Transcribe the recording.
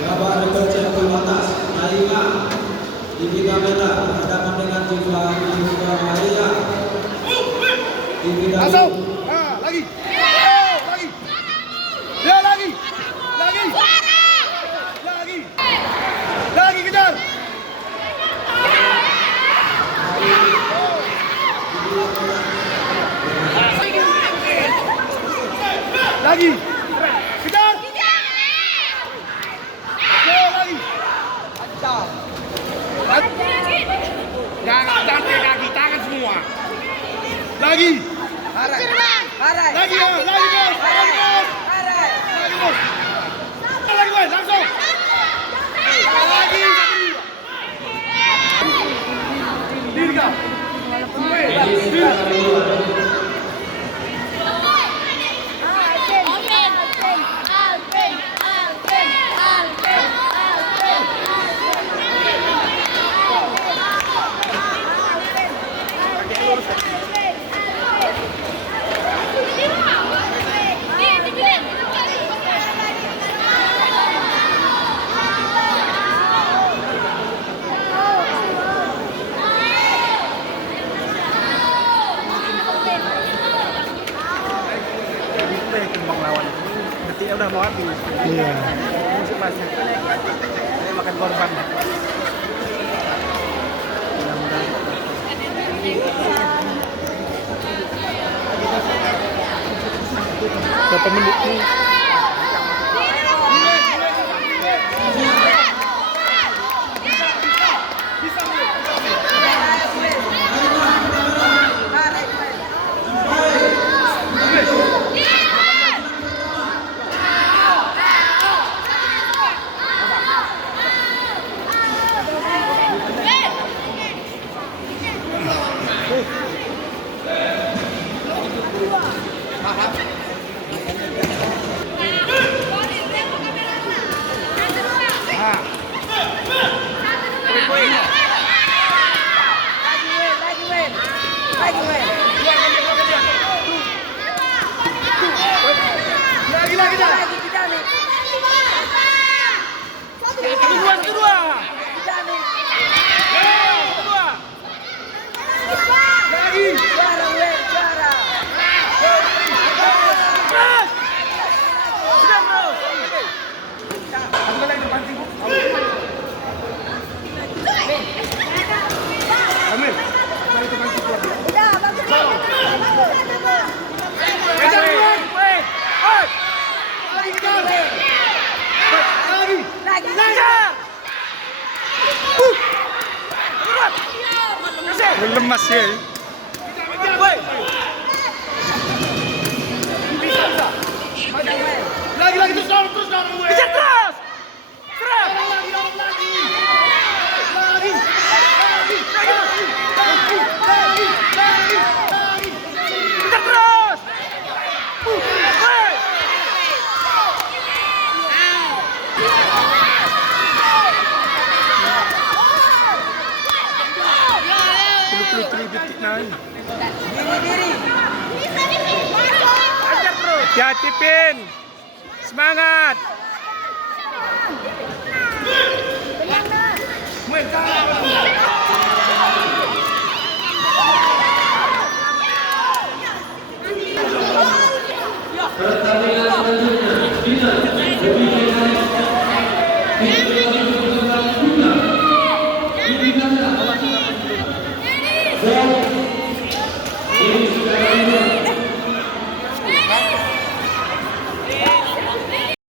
Bapak bekerja di atas, Naima, TV kamera berhadapan dengan Jiwa Maria. TV Masuk. Nah, lagi. Lagi. Ya lagi. Lagi. Lagi. Lagi kejar. Lagi. Kejar. Lagi. Jangan kaki tangan semua. Lagi. Lagi ya, lagi bos. Lagi bos. Lagi bos, langsung. Lagi. Diri kau. Kembang lawan detiknya udah mau habis. Iya. Masih masih. Ini makan korban. Berapa menit nih? Lemas ya. Lagi terus dorong gue. Kejar terus. Serang. Lagi. Kejar terus. Diri. Hati-hati, Pin. Semangat. Pertandingan selanjutnya final.